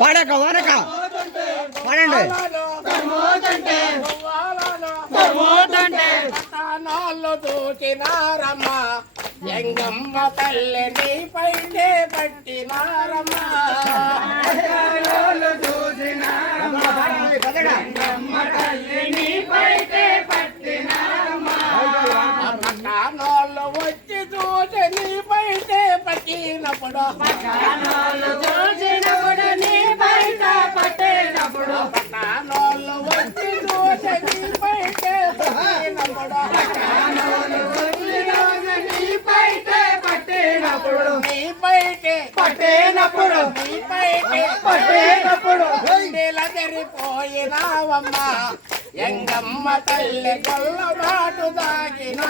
పాడక వాడక పాడండి. పట్టణాల్లో చూచినారమ్మ ఎంగమ్మ తల్లిని పైనే పట్టినారమ్మ. పట్టణాల్లో వచ్చి చూసి నీ పైతే పట్టినప్పుడు పట్టణాల్లో వచ్చి చూసి నీ పైతే పట్టినప్పుడు జరిపోయినావమ్మ ఎంగమ్మ తల్లి కొల్ల మాటు దాకినా